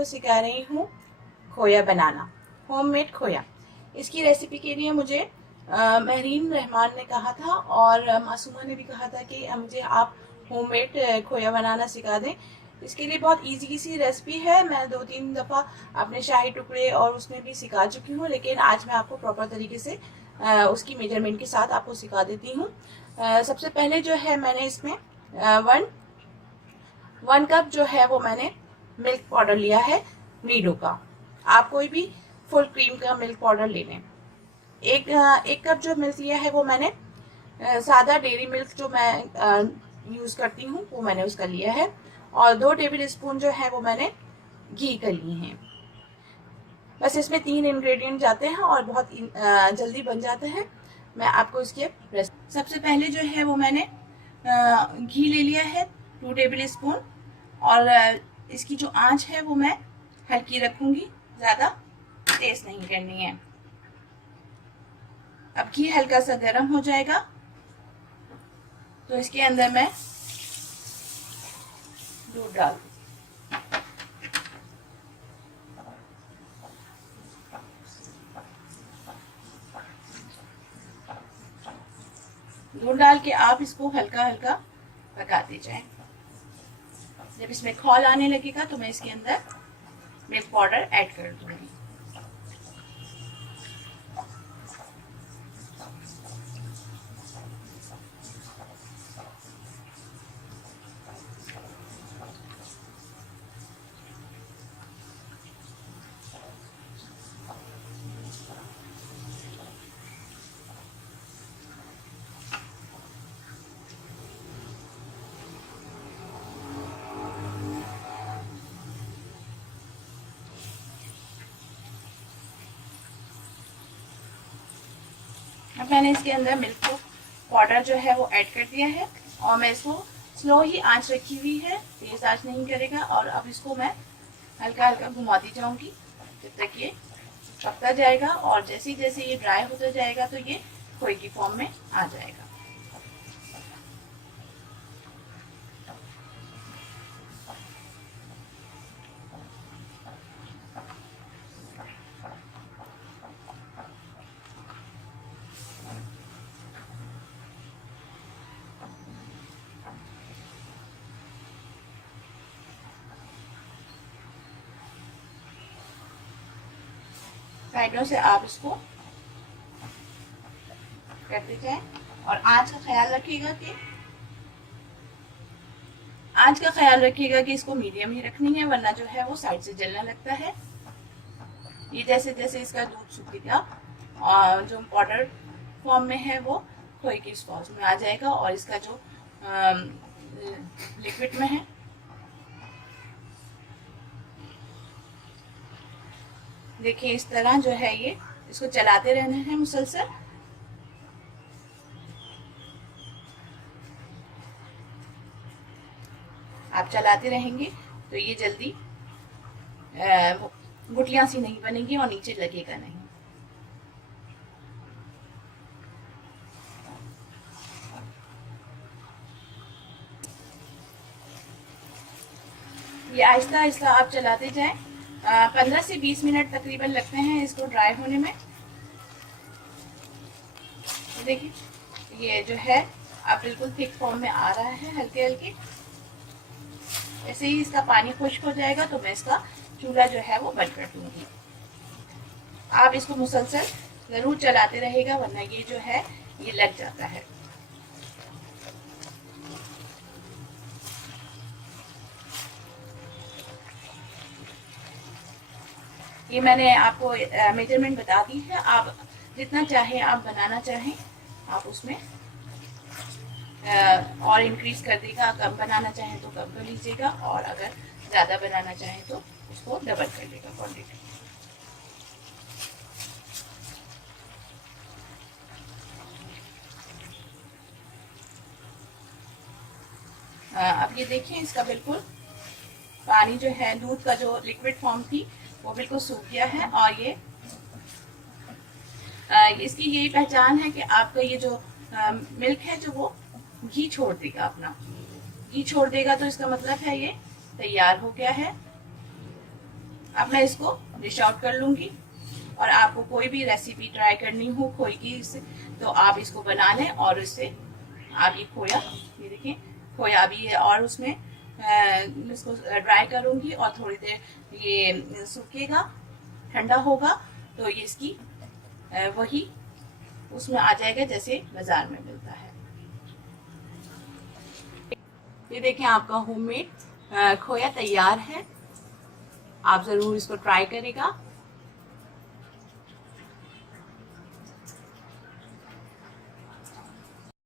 आपको सिखा रही हूँ खोया बनाना, होममेड खोया। इसकी रेसिपी के लिए मुझे महरीन रहमान ने कहा था और मासूमा ने भी कहा था कि मुझे आप होममेड खोया बनाना सिखा दें। इसके लिए बहुत इजी सी रेसिपी है। मैं 2-3 दफ़ा अपने शाही टुकड़े और उसमें भी सिखा चुकी हूँ, लेकिन आज मैं आपको प्रॉपर तरीके से उसकी मेजरमेंट के साथ आपको सिखा देती हूँ। सबसे पहले जो है मैंने इसमें 1 कप जो है वो मैंने मिल्क पाउडर लिया है नीडो का। आप कोई भी फुल क्रीम का मिल्क पाउडर ले लें। एक कप जो मिल्क लिया है वो मैंने सादा डेयरी मिल्क जो मैं यूज़ करती हूँ वो मैंने उसका लिया है, और 2 टेबल स्पून जो है वो मैंने घी का लिए हैं। बस इसमें 3 इंग्रेडिएंट जाते हैं और बहुत जल्दी बन जाता है। मैं आपको इसके सबसे पहले जो है वो मैंने घी ले लिया है 2 टेबल स्पून, और इसकी जो आंच है वो मैं हल्की रखूंगी, ज़्यादा तेज नहीं करनी है। अब घी हल्का सा गर्म हो जाएगा तो इसके अंदर मैं दूध डाल दूध डाल के आप इसको हल्का हल्का पकाते जाएं। जब इसमें खौल आने लगेगा तो मैं इसके अंदर मिल्क पाउडर ऐड कर दूंगी। अब मैंने इसके अंदर मिल्क पाउडर जो है वो ऐड कर दिया है, और मैं इसको स्लो ही आंच रखी हुई है, तेज आंच नहीं करेगा। और अब इसको मैं हल्का हल्का घुमाती जाऊंगी जब तक ये पकता जाएगा, और जैसे जैसे ये ड्राई होता जाएगा तो ये खोए की फॉर्म में आ जाएगा। साइडों से आप इसको करते जाएं, और आंच का ख्याल रखिएगा कि इसको मीडियम ही रखनी है, वरना जो है वो साइड से जलने लगता है। ये जैसे जैसे इसका दूध सूखेगा और जो पाउडर फॉर्म में है वो खोए की फॉर्म में आ जाएगा, और इसका जो लिक्विड में है देखिए इस तरह जो है ये इसको चलाते रहना है मुसलसल। आप चलाते रहेंगे तो ये जल्दी गुठलियां सी नहीं बनेगी और नीचे लगेगा नहीं। ये आहिस्ता आहिस्ता आप चलाते जाएं। 15 से 20 मिनट तकरीबन लगते हैं इसको ड्राई होने में। देखिए ये जो है अब बिल्कुल थिक फॉर्म में आ रहा है, हल्के हल्के। ऐसे ही इसका पानी खुश्क हो जाएगा तो मैं इसका चूल्हा जो है वो बंद कर दूंगी। आप इसको मुसलसल जरूर चलाते रहेगा, वरना ये जो है ये लग जाता है। ये मैंने आपको मेजरमेंट बता दी है। आप जितना चाहें, आप बनाना चाहें आप उसमें और इंक्रीज कर देगा। कम बनाना चाहें तो कम कर लीजिएगा, और अगर ज़्यादा बनाना चाहें तो उसको डबल कर देगा क्वांटिटी। अब ये देखिए इसका बिल्कुल पानी जो है, दूध का जो लिक्विड फॉर्म थी वो बिल्कुल सूख गया है। और ये इसकी यही पहचान है कि आपका ये जो मिल्क है जो वो घी छोड़ देगा, अपना घी छोड़ देगा, तो इसका मतलब है ये तैयार हो गया है। अब मैं इसको डिश आउट कर लूंगी। और आपको कोई भी रेसिपी ट्राई करनी हो खोए की तो आप इसको बना लें और इससे आप ये खोया, ये देखिए खोया भी है, और उसमें इसको ड्राई करूंगी और थोड़ी देर ये सूखेगा, ठंडा होगा तो ये इसकी वही उसमें आ जाएगा जैसे बाजार में मिलता है। ये देखें आपका होममेड खोया तैयार है। आप जरूर इसको ट्राई करेगा।